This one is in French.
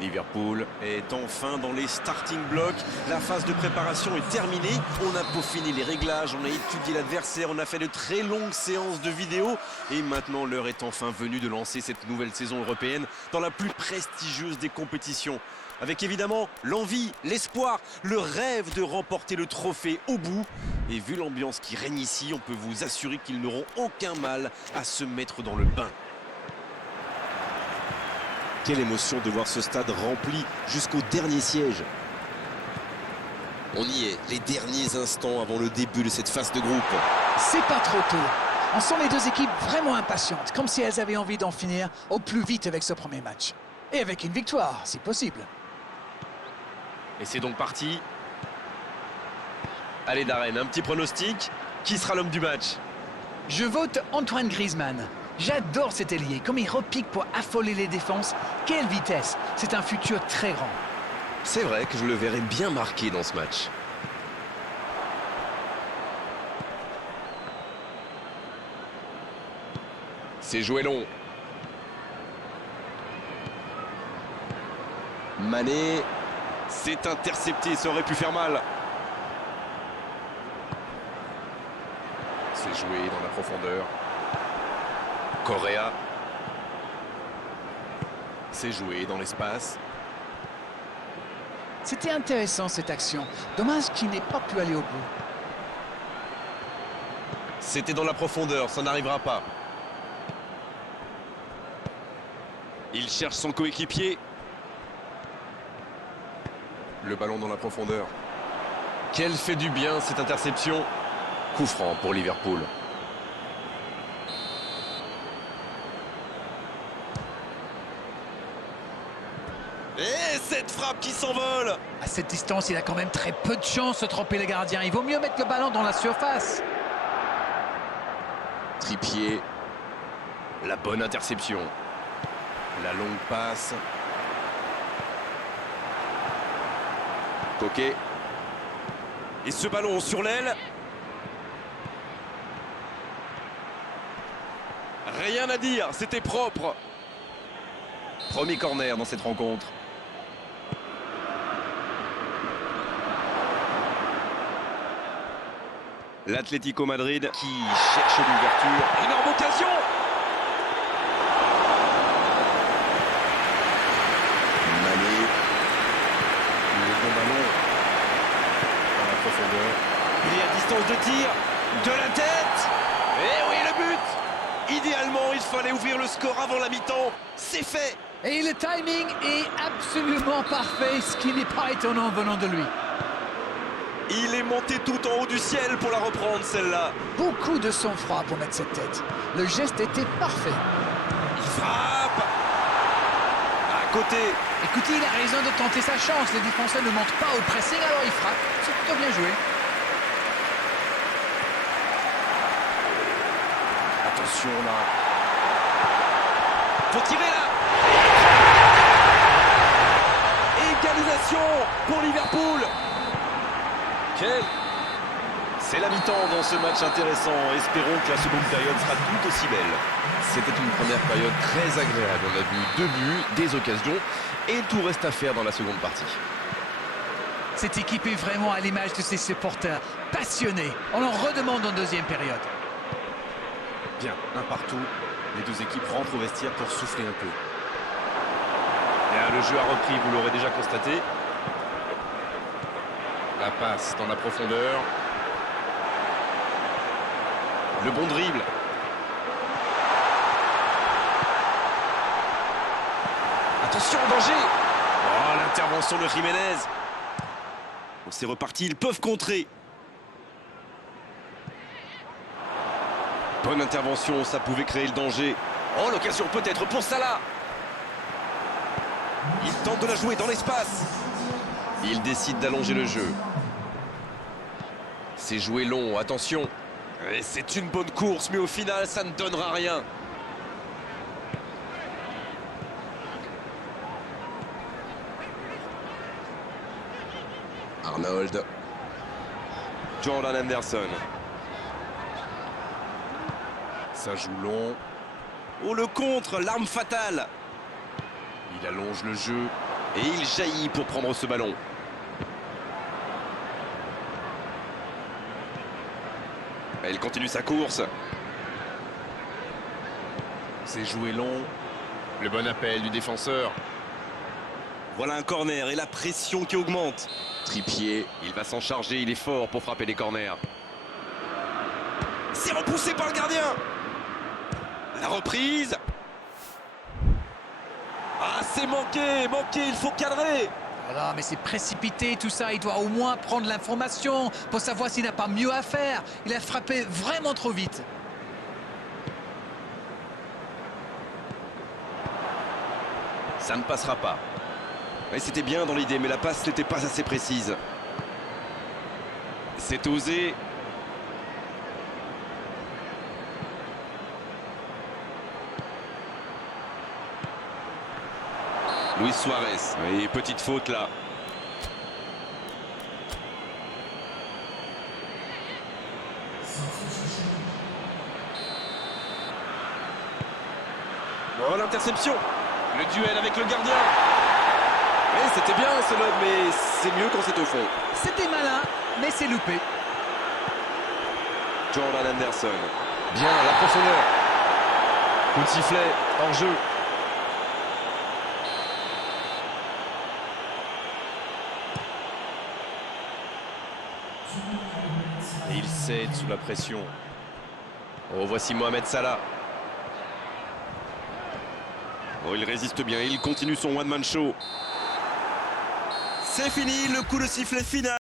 Liverpool est enfin dans les starting blocks. La phase de préparation est terminée. On a peaufiné les réglages, on a étudié l'adversaire, on a fait de très longues séances de vidéo. Et maintenant, l'heure est enfin venue de lancer cette nouvelle saison européenne dans la plus prestigieuse des compétitions. Avec évidemment l'envie, l'espoir, le rêve de remporter le trophée au bout. Et vu l'ambiance qui règne ici, on peut vous assurer qu'ils n'auront aucun mal à se mettre dans le bain. Quelle émotion de voir ce stade rempli jusqu'au dernier siège. On y est, les derniers instants avant le début de cette phase de groupe. C'est pas trop tôt. On sent les deux équipes vraiment impatientes, comme si elles avaient envie d'en finir au plus vite avec ce premier match. Et avec une victoire, si possible. Et c'est donc parti. Allez Darren, un petit pronostic. Qui sera l'homme du match? Je vote Antoine Griezmann. J'adore cet ailier, comme il repique pour affoler les défenses. Quelle vitesse! C'est un futur très grand. C'est vrai que je le verrais bien marqué dans ce match. C'est joué long. Mané. C'est intercepté, ça aurait pu faire mal. C'est joué dans la profondeur. Correa. C'est joué dans l'espace. C'était intéressant cette action. Dommage qu'il n'ait pas pu aller au bout. C'était dans la profondeur, ça n'arrivera pas. Il cherche son coéquipier. Le ballon dans la profondeur. Quelle fait du bien cette interception. Coup franc pour Liverpool. Et cette frappe qui s'envole. À cette distance, il a quand même très peu de chance de tromper les gardiens. Il vaut mieux mettre le ballon dans la surface. Trippier. La bonne interception. La longue passe. Coquet. Et ce ballon sur l'aile. Rien à dire, c'était propre. Premier corner dans cette rencontre. L'Atlético Madrid qui cherche l'ouverture. Énorme occasion. Mané. Le bon ballon. Dans la profondeur. Il est à distance de tir. De la tête. Et oui, le but. Idéalement, il fallait ouvrir le score avant la mi-temps. C'est fait. Et le timing est absolument parfait, ce qui n'est pas étonnant venant de lui. Il est monté tout en haut du ciel pour la reprendre, celle-là. Beaucoup de sang-froid pour mettre cette tête. Le geste était parfait. Il frappe. À côté. Écoutez, il a raison de tenter sa chance. Les défenseurs ne montent pas au pressing, alors il frappe. C'est plutôt bien joué. Attention là. Faut tirer là. Égalisation pour Liverpool. C'est la mi-temps dans ce match intéressant. Espérons que la seconde période sera tout aussi belle. C'était une première période très agréable. On a vu 2 buts, des occasions et tout reste à faire dans la seconde partie. Cette équipe est vraiment à l'image de ses supporters, passionnés. On en redemande en deuxième période. Bien, un partout. Les deux équipes rentrent au vestiaire pour souffler un peu. Bien, le jeu a repris, vous l'aurez déjà constaté. La passe dans la profondeur. Le bon dribble. Attention, danger. Oh, l'intervention de Jiménez. Oh, c'est reparti, ils peuvent contrer. Bonne intervention, ça pouvait créer le danger. Oh, l'occasion peut-être pour Salah. Il tente de la jouer dans l'espace. Il décide d'allonger le jeu. C'est joué long, attention. Et c'est une bonne course, mais au final, ça ne donnera rien. Arnold. Jordan Henderson. Ça joue long. Oh, le contre, l'arme fatale. Il allonge le jeu. Et il jaillit pour prendre ce ballon. Et il continue sa course. C'est joué long. Le bon appel du défenseur. Voilà un corner et la pression qui augmente. Trippier, il va s'en charger, il est fort pour frapper les corners. C'est repoussé par le gardien. La reprise. Ah, c'est manqué, il faut cadrer. Voilà, mais c'est précipité tout ça. Il doit au moins prendre l'information pour savoir s'il n'a pas mieux à faire. Il a frappé vraiment trop vite. Ça ne passera pas. Et c'était bien dans l'idée, mais la passe n'était pas assez précise. C'est osé. Luis Suarez. Et petite faute là. Oh, l'interception. Le duel avec le gardien. Et c'était bien ce lob, mais c'est mieux quand c'est au fond. C'était malin, mais c'est loupé. Jordan Henderson. Bien, la profondeur. Coup de sifflet, hors jeu. Et il cède sous la pression. Oh, voici Mohamed Salah. Oh, il résiste bien, il continue son one-man show. C'est fini, le coup de sifflet final.